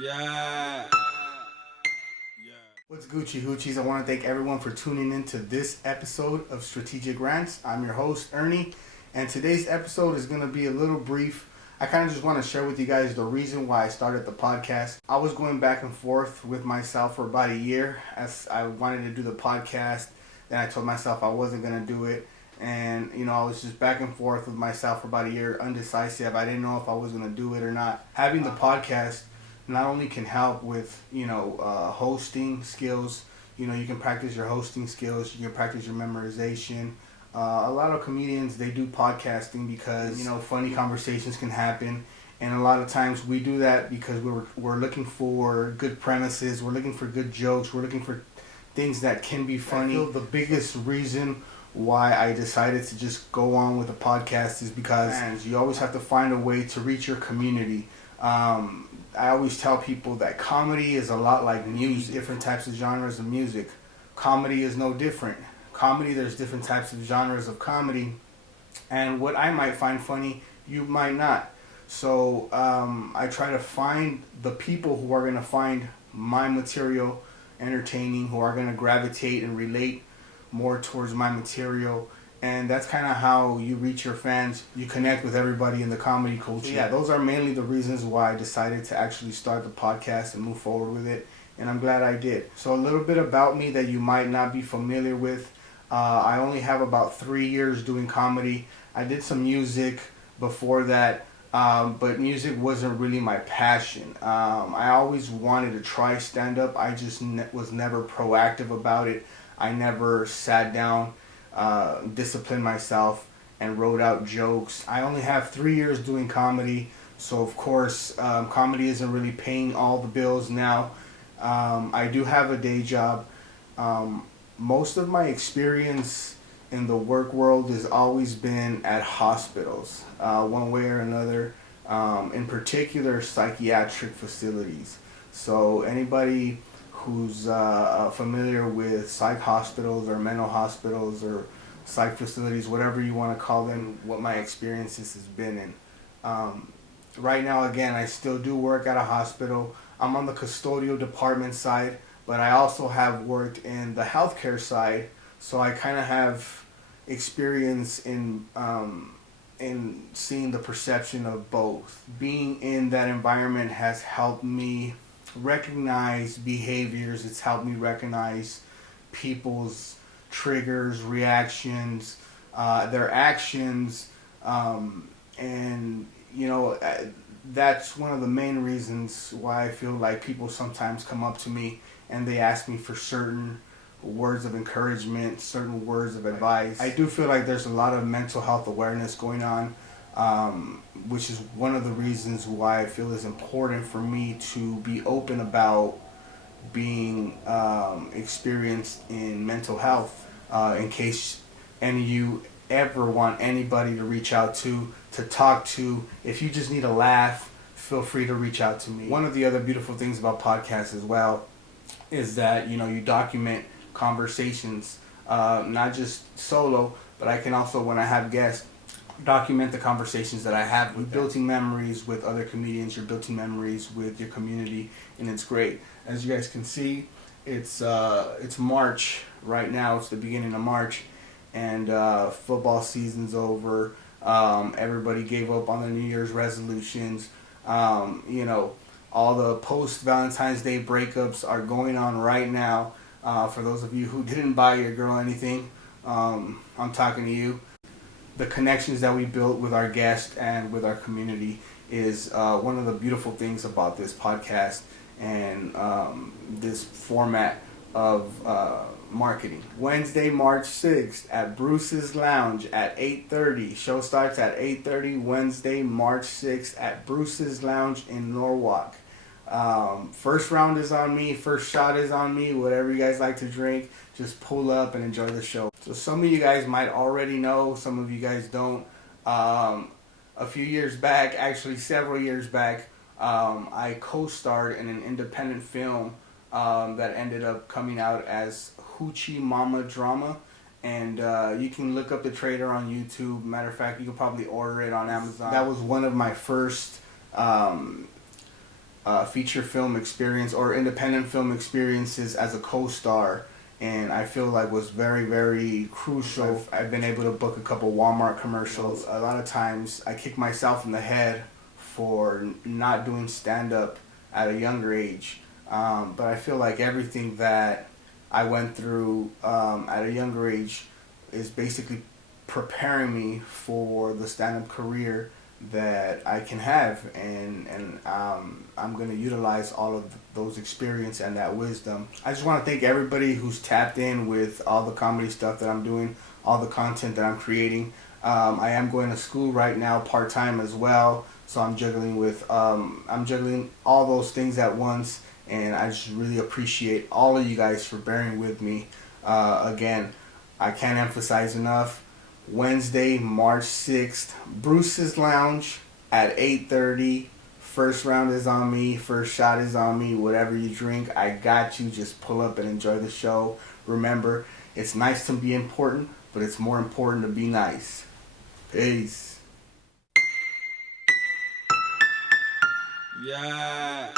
Yeah. What's Gucci Hoochies? I want to thank everyone for tuning in to this episode of Strategic Rants. I'm your host, Ernie, and today's episode is going to be a little brief. I kind of just want to share with you guys the reason why I started the podcast. I was going back and forth with myself for about a year as I wanted to do the podcast. Then I told myself I wasn't going to do it. And, I was just back and forth with myself for about a year, undecisive. I didn't know if I was going to do it or not. Having the podcast not only can help with, hosting skills. You can practice your hosting skills. You can practice your memorization. A lot of comedians, they do podcasting because, funny conversations can happen. And a lot of times we do that because we're looking for good premises. We're looking for good jokes. We're looking for things that can be funny. I feel the biggest reason why I decided to just go on with a podcast is because you always have to find a way to reach your community. I always tell people that comedy is a lot like music, different types of genres of music. Comedy is no different. Comedy, there's different types of genres of comedy, and what I might find funny, you might not. So I try to find the people who are going to find my material entertaining, who are going to gravitate and relate more towards my material. And that's kind of how you reach your fans. You connect with everybody in the comedy culture. Yeah, those are mainly the reasons why I decided to actually start the podcast and move forward with it. And I'm glad I did. So a little bit about me that you might not be familiar with. I only have about 3 years doing comedy. I did some music before that, but music wasn't really my passion. I always wanted to try stand-up. I just was never proactive about it. I never sat down, disciplined myself, and wrote out jokes. I only have 3 years doing comedy, so of course comedy isn't really paying all the bills now. I do have a day job. Most of my experience in the work world has always been at hospitals, one way or another, in particular psychiatric facilities. So anybody who's familiar with psych hospitals or mental hospitals or psych facilities, whatever you want to call them, what my experiences has been in. Right now, again, I still do work at a hospital. I'm on the custodial department side, but I also have worked in the healthcare side, so I kind of have experience in seeing the perception of both. Being in that environment has helped me recognize behaviors. It's helped me recognize people's triggers, reactions, their actions, and that's one of the main reasons why I feel like people sometimes come up to me and they ask me for certain words of encouragement, certain words of advice. I do feel like there's a lot of mental health awareness going on, which is one of the reasons why I feel it's important for me to be open about being experienced in mental health, in case any of you ever want anybody to reach out to talk to. If you just need a laugh, feel free to reach out to me. One of the other beautiful things about podcasts as well is that you document conversations, not just solo, but I can also, when I have guests, document the conversations that I have. You're building memories with other comedians, you're building memories with your community, and it's great. As you guys can see, it's March right now. It's the beginning of March, and football season's over. Everybody gave up on their New Year's resolutions. All the post-Valentine's Day breakups are going on right now. For those of you who didn't buy your girl anything, I'm talking to you. The connections that we built with our guests and with our community is one of the beautiful things about this podcast and this format of marketing. Wednesday, March 6th at Bruce's Lounge at 8:30. Show starts at 8:30. Wednesday, March 6th at Bruce's Lounge in Norwalk. First round is on me, first shot is on me, whatever you guys like to drink, just pull up and enjoy the show. So some of you guys might already know, some of you guys don't. A few years back, actually several years back, I co-starred in an independent film that ended up coming out as Hoochie Mama Drama. And you can look up the trailer on YouTube. Matter of fact, you can probably order it on Amazon. That was one of my first feature film experience or independent film experiences as a co-star, and I feel like was very, very crucial. I've been able to book a couple Walmart commercials. A lot of times I kick myself in the head for not doing stand-up at a younger age, but I feel like everything that I went through at a younger age is basically preparing me for the stand-up career that I can have, and I'm going to utilize all of those experience and that wisdom. I just want to thank everybody who's tapped in with all the comedy stuff that I'm doing, all the content that I'm creating. I am going to school right now part-time as well, so I'm juggling all those things at once, and I just really appreciate all of you guys for bearing with me. Again, I can't emphasize enough, Wednesday, March 6th, Bruce's Lounge at 8:30. First round is on me. First shot is on me. Whatever you drink, I got you. Just pull up and enjoy the show. Remember, it's nice to be important, but it's more important to be nice. Peace. Yeah.